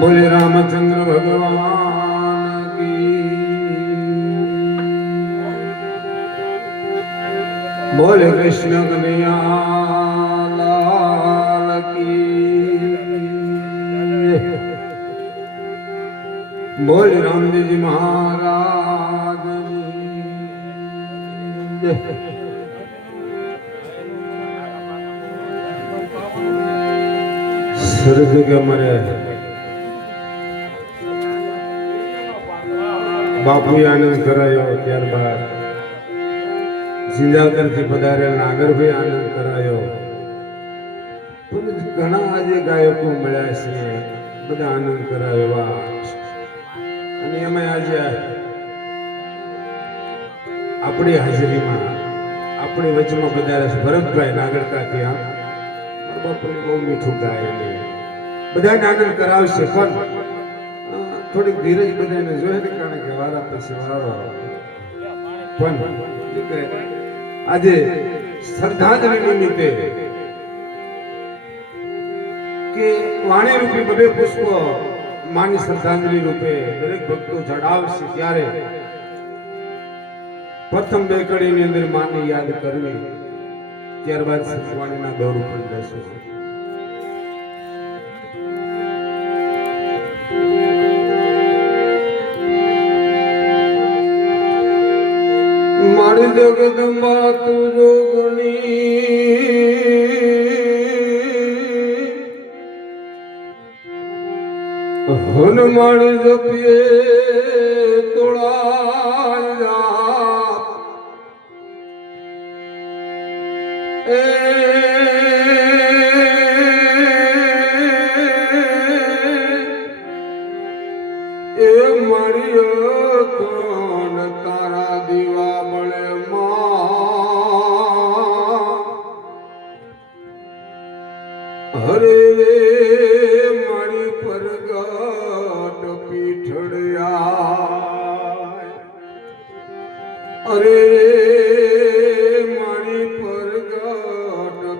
बोले रामचंद्र भगवान की, बोले कृष्ण कन्हैया लाल की, बोले रामदेव जी महाराज सूरज के मरे बापू आनंद करायो, ત્યારબાદ સિંજાતરથી પધારેલ નાગરભાઈ આનંદ કરાયો. ઘણા આજે ગાયકો મળ્યા છે, બધા આનંદ કરાયો. વાહ. અને એમાં આજે આપણી હાજરીમાં આપણી વચમાં પધાર્યા છે ભરતભાઈ નાગરકાથી. બાપુ બહુ મીઠું ગાય, બધાને આનંદ કરાવશે, પણ થોડીક ધીરજ બધાને જોઈએ ને, કારણ કે વારા પછી વારો. પણ આજે શ્રદ્ધાંજલિ નિમિત્તે કે વાણી રૂપી બબે પુષ્પ માની શ્રદ્ધાંજલિ રૂપે દરેક ભક્તો ચડાવશે, ત્યારે પ્રથમ બે કડીની અંદર માને યાદ કરવી, ત્યારબાદ સત્વાણીના દોર ઉપર જશું. મારી જગદંબા તું જોગણી, હનુમાન જપીએ તોળાયા, એ મારી કોણ તારા દીવા બળે હરે મારી પરગટ પીઠળ્યા, અરે મારી પરગટ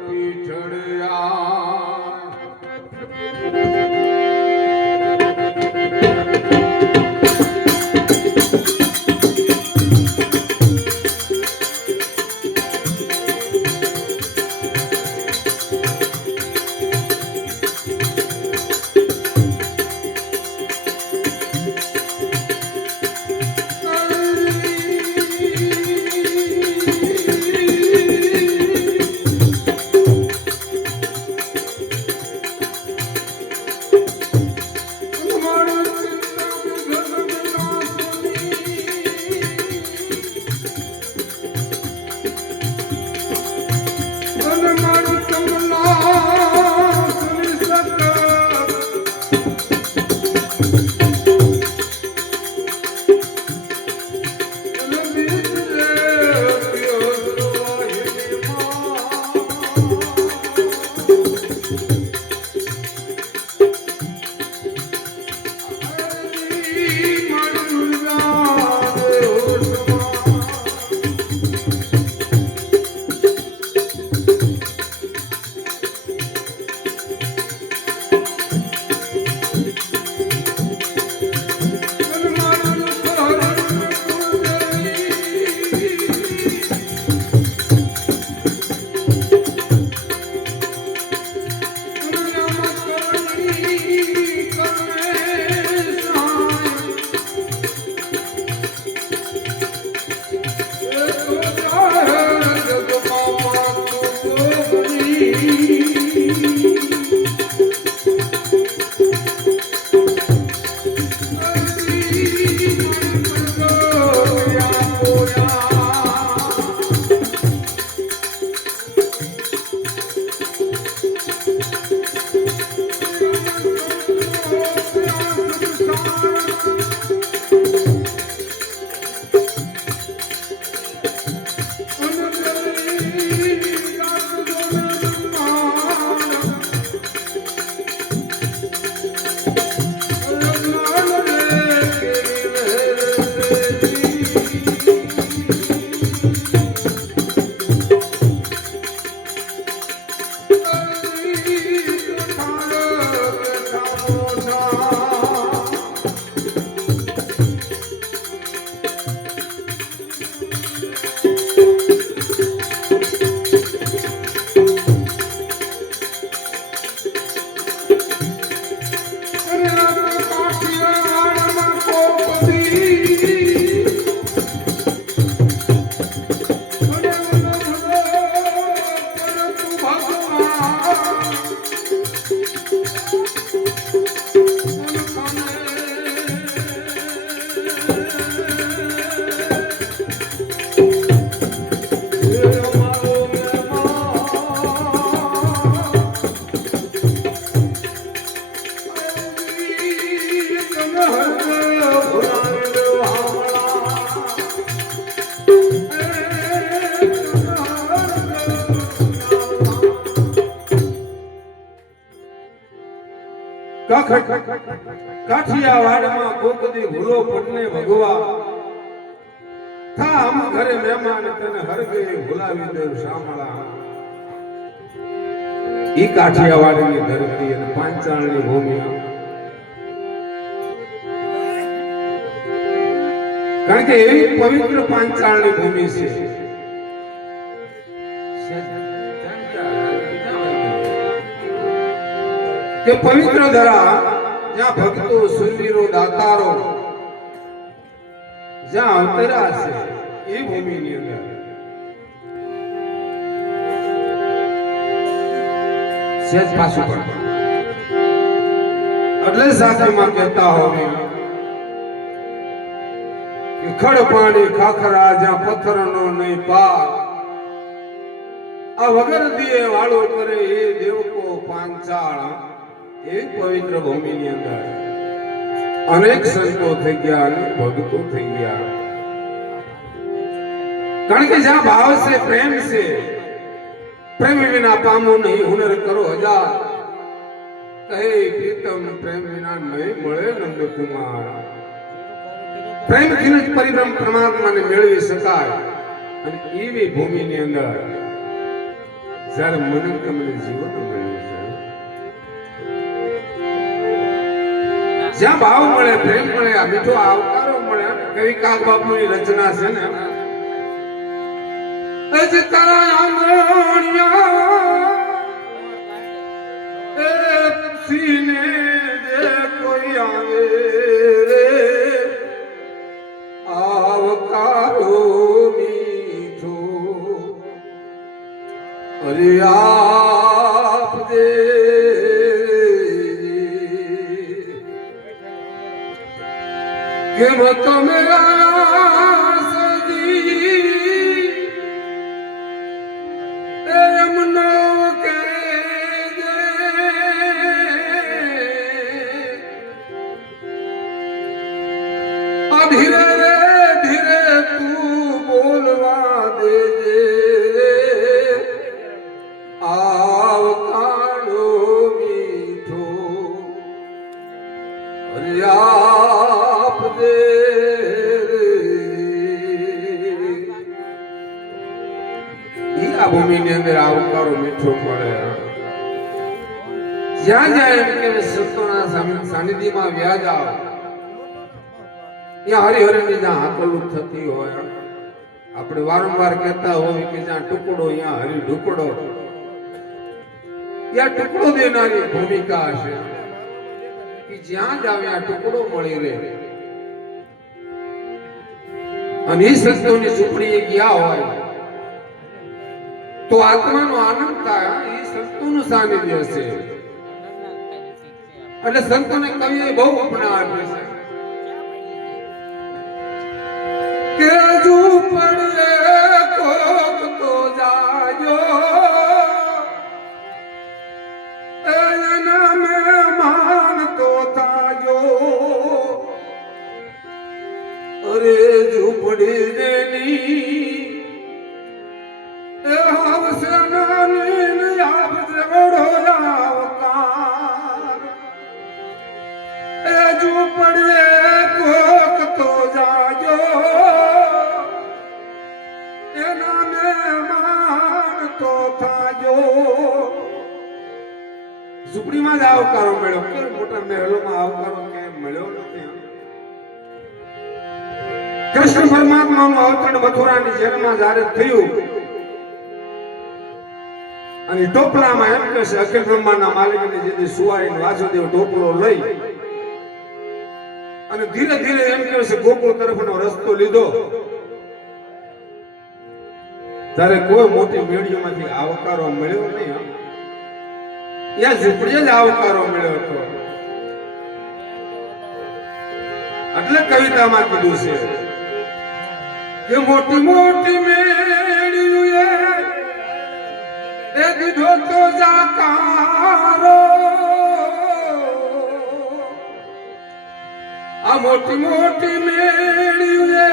કાઠિયાવાડમાં કોકદી ભૂલો પડને ભગવા થા આમ ઘરે મહેમાન તને હરગે ભૂલાવી દેવ શામળા. ઈ કાઠિયાવાડની ધરતી અને પાંચાળની ભૂમિ, કારણ કે એવી પવિત્ર પાંચાળની ભૂમિ છે કે પવિત્ર ધરા જ્યાં ભક્તો સુરવીરો દાતારો જ્યાં અવતર્યા છે એ ભૂમિની અંદર સેજ પાછું પણ એટલે સાખીમાં કહેતા હોય કે ખડ પાણી ખાખરા જ્યાં પથ્થરનો નહીં પાર, આ વગર દીએ વાળો કરે એ દેવકો પાંચાળ. એવી પવિત્ર ભૂમિની અંદર અનેક સંતો થઈ ગયા, અનેક ભક્તો થઈ ગયા, કારણ કે જ્યાં ભાવ છે, પ્રેમ છે. પ્રેમ વિના પામો નહીં, હુનર કરો હજાર, કહે પ્રીતમ પ્રેમ વિના નહીં મળે નંદકુમાર. પ્રેમથી જ પરિબ્રહ્મ પરમાત્માને મેળવી શકાય. અને એવી ભૂમિની અંદર જ્યારે મને તમને જીવન મળ્યું છે, જ્યાં ભાવ મળે, પ્રેમ મળે, આ મીઠો આવકારો મળે. કવિ કાગ બાપુની રચના છે ને, અજ તારા આંગણિયા એ સીને જે કોઈ આવે રે, આવકારો મીઠો અરે આપજે. કેમ તમે ધીરે ધીરે તું બોલવા દેજે, આવકારો મીઠો અરે આપજે. આ ભૂમિની અંદર આવકારો મીઠો પડે. જ્યાં જાય એમ કે સંતોના સાનિધ્યમાં વ્યા જાવ, ત્યાં હરિહરની જ્યાં હાકલું થતી હોય, આપણે વારંવાર કહેતા હોય કે જ્યાં ટુકડો ત્યાં હરી ઢુકડો, ત્યાં ટુકડો દેનારી ભૂમિકા હશે કે જ્યાં જાવ ત્યાં ટુકડો મળી રહે. અને એ સંતોની ઝૂંપડીએ ગયા હોય તો આત્માનો આનંદ થાય. એ સંતોનું સાનિધ્ય છે. એટલે સંતોને કવિએ બહુ અપના આપે છે કે ઝૂંપડે કોક તો જાજો, એના મહેમાન તો થાજો. અરે ઝૂંપડી દેની એ આવશે નાની આપજે વડો આવકાર. એ ઝૂંપડે કોક તો જાજો, એના મહેમાન તો થાજો. ઝૂંપડીમાં જ આવકારો મળ્યો, કે મોટા મહેલોમાં આવકારો કેમ મળ્યો નથી. કૃષ્ણ પરમાત્માનું અવતરણ મથુરાની જેલમાં જ્યારે થયું અને ટોપલામાં એમ કહે છે અખિલ બ્રહ્માંડના માલિકની જેથી સુવારીને વાસુદેવ ટોપલો લઈ અને ધીરે ધીરે એમ કહે છે ગોકુળ તરફનો રસ્તો લીધો, ત્યારે કોઈ મોટી મેળીઓમાંથી આવકારો મળ્યો નહીં. ત્યાં ઝૂંપડીએ જ આવકારો મળ્યો હતો. એટલે કવિતામાં કીધું છે કે મોટી મોટી મેળીઓએ એ દીધો તો જાકારો, આ મોટી મોટી મેળીઓએ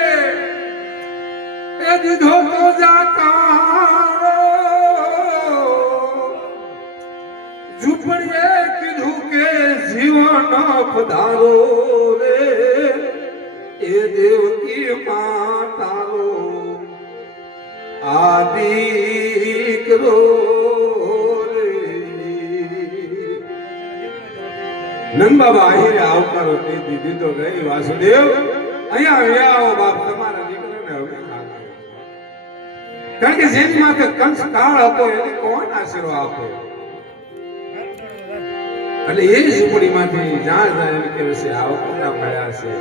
એ દીધો તો જાકારો. ઝૂંપડીએ કીધું કે જીવન પધારો રે એ દેવકી માતારો આદિકરો રે નંદ બાબા આહિરે આવકારો દીધી તો ગઈ વાસુદેવ અહીંયા આવ્યા આવો બાપ તમારા દીકરાને હવે કારણ કે જેની માથે કંસ કાળ હતો એને કોણ આશીર્વાદ આપે એટલે એ ઝૂંપડીમાંથી જ્યાં જ્યાં એમ કે છે આવકારા મળ્યા છે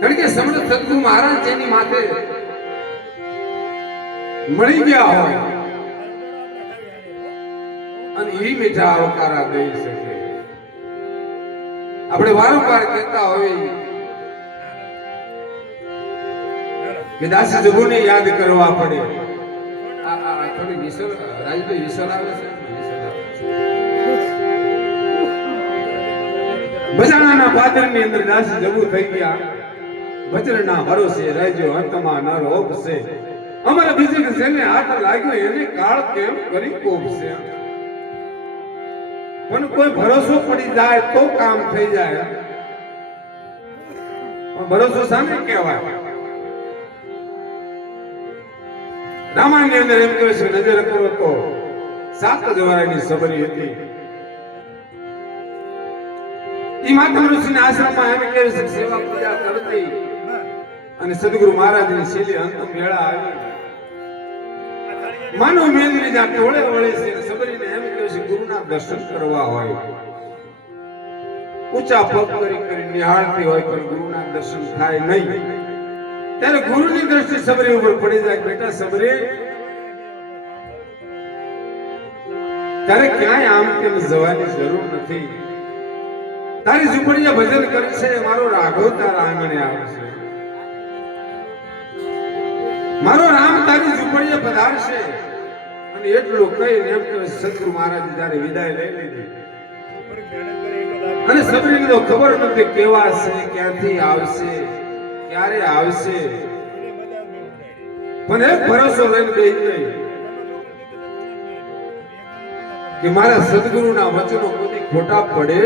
કારણ કે સમર્થ સદગુરુ મહારાજ જેની માથે મળી ગયા હોય અને એ મીઠા આવકારા દઈ શકે આપણે વારંવાર કહેતા હોય કે દાસી જગુને યાદ કરવા પડે આ થોડી વિસર રાજભાઈ વિસર આવે છે બજાણાના પાદરની અંદર દાસી જગુ થઈ ગયા વજ્રના ભરોસે રહેજો અંતમાં નર ઓપશે અમારા બીજી જેને હાથ લાગ્યો એને કાળ કેમ કરી કોપશે પણ કોઈ ભરોસો પડી જાય તો કામ થઈ જાય પણ ભરોસો સામે કહેવાય રામાયણ ની અંદર એમ કહે છે નજર કરો તો 7 જવારાની સબરી હતી ઈ માતા ઋષિના આશ્રમમાં એમ કહે છે સેવા પૂજા કરતી અને સદગુરુ મહારાજની શૈલી અંતમ વેળા આવી માનવ મેલની જ્યાં ટોળે વળે છે સબરીને એમ કહે છે ગુરુના દર્શન કરવા હોય ઊંચા પગ કરી નિહાળતી હોય પણ ગુરુના દર્શન થાય નહીં ત્યારે ગુરુની દ્રષ્ટિ સબરી ઉપર પડી જાય બેટા સબરી ત્યારે ક્યાંય આમ તેમ જવાની જરૂર નથી તારી ઝૂંપડીએ ભજન કરશે મારો રાઘવ તારા આંગણે આવશે મારો રામ તારી ઝૂંપડીએ પધારશે અને એટલું કહીને એમ કે સદગુરુ મહારાજ જ્યારે વિદાય લઈ લીધી અને સબરીને તો ખબર નથી કેવા છે ક્યાંથી આવશે ક્યારે આવશે પણ એક ભરોસો લઈને બેસી ગઈ કે મારા સદગુરુના વચનો કોઈ ખોટા પડે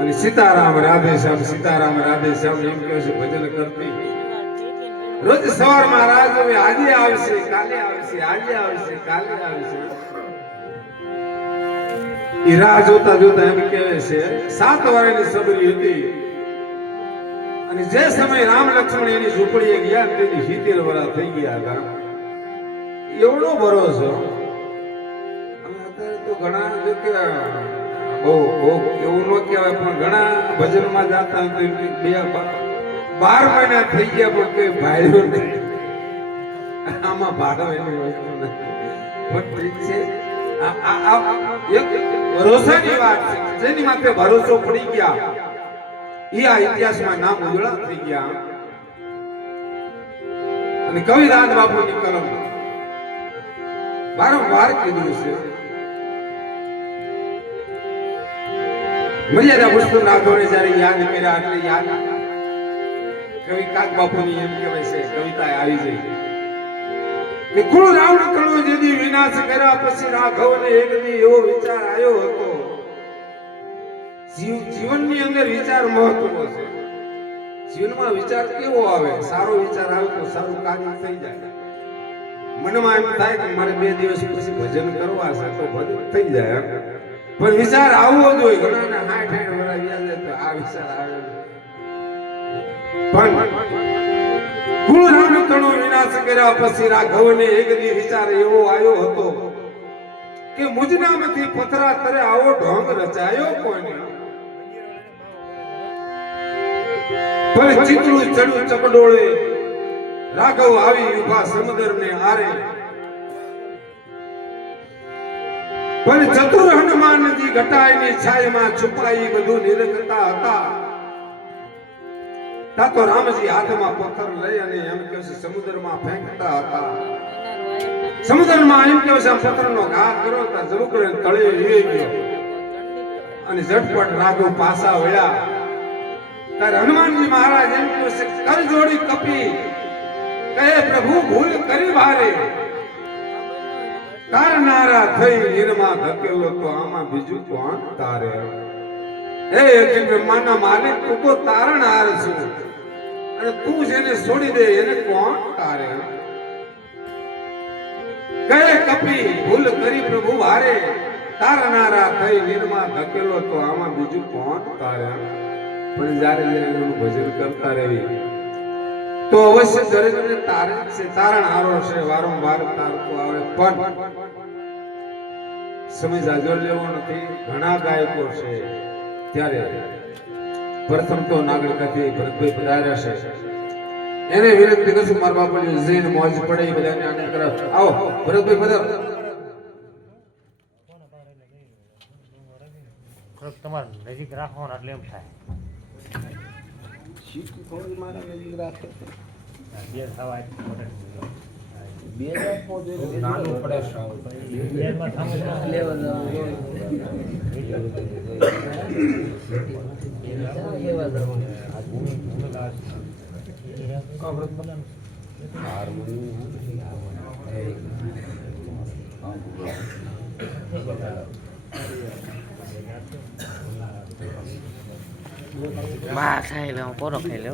અને સીતારામ રાધે શ્યામ એમ કહે છે ભજન કરતી રોજ સવારમાં રાજ હવે આજે આવશે કાલે આવશે આજે આવશે કાલે આવશે ઈ રાહ જોતા જોતા એમ કહે છે 7 વર્ષની સબરી હતી અને જે સમય રામ લક્ષ્મણ એની ઝૂંપડીએ ગયા તેની 70 વર્ષ થઈ ગયા હતા એવડો ભરોસો અત્યારે તો ઘણા જો કે બહુ એવું ન કહેવાય પણ ઘણા ભજનમાં જતા હોય તો 12 મહિના થઈ ગયા પણ કોઈ ભાડ્યો નહીં આમાં ભાડો એની વસ્તુ નથી પણ ઠીક છે એક ભરોસાની વાત છે જેની માથે ભરોસો પડી ગયા એ આ ઇતિહાસમાં નામ ઉજળા થઈ ગયા અને કવિરાજ બાપુની કલમ વારંવાર કીધું છે મર્યાદા પુરુષોત્તમ રાઠોડે જ્યારે યાદ કર્યા એટલે યાદ કવિ કાક બાપુની એમ કહેવાય છે કવિતા આવી ગઈ કે કુળ રાવણ કણો જેદી વિનાશ કર્યા પછી રાઘવને એક દી એવો વિચાર આવ્યો હતો જીવનની અંદર વિચાર મહત્વનો છે જીવનમાં વિચાર કેવો આવે સારો વિચાર આવે તો સારું કાર્ય થઈ જાય મનમાં એમ થાય કે મારે 2 દિવસ પછી ભજન કરવા છે તો ભજન થઈ જાય પણ વિચાર આવવો જોઈએ ઘણાના 60 વર્ષ વ્યાજે તો આ વિચાર આવે પણ કુળ રાવણ કણો વિનાશ કર્યા પછી રાઘવને એક દી વિચાર એવો આવ્યો હતો કે મુજનામાંથી પથરા તરે આવો ઢોંગ રચાયો કોને પણ ચિતળું ચડું ચકડોળે રાઘવ આવી ઉભા સમુદ્રને આરે પણ ચતુર હનુમાનજી ઘટાઈની છાયમાં છુપાઈ બધું નિરખતા હતા તા તો રામજી હાથમાં પથ્થર લઈ અને એમ કે સમુદ્રમાં ફેંકતા હતા સમુદ્રમાં એમ કે પથ્થરનો ઘા કરો તા જબુકડે તળે વીવી ગયો અને ઝટપટ રાઘવ પાસા વળ્યા ત્યારે હનુમાનજી મહારાજ એમ કે કર જોડી કપી કહે પ્રભુ ભૂલ કરી ભારે કારના નારા થઈ નીરમાં ધકેલો તો આમાં બીજું કોણ તારે હે અખિલ બ્રહ્માંડના માલિક તું તો તારણહાર છું અને તું જેને છોડી દે એને કોણ તારે કહે કપી ભૂલ કરી પ્રભુ વારે તારનારા થઈ નીરમાં ધકેલો તો આમાં બીજું કોણ તારે પણ જ્યારે એનું ભજન કરતા રહેવી તો અવશ્ય દરેકને તારે છે તારણહારો છે વારંવાર તારતો આવે પણ સમય જાજો લેવો નથી ઘણા ગાયકો છે ત્યારે પ્રથમ તો નાગરિકાથી ભરતભાઈ પધાર્યા છે એને વિનંતી કરશું મારા બાપુની જીન મોજ પડે એ બધાને આનંદ કરાવ આવો ભરતભાઈ પધારો તમારે નજીક રાખવાનું એટલે એમ થાય મારા નજીક રાખે બે થવા બે નાનું પડે માં ખાઈ લે પોરો ખાઈ લે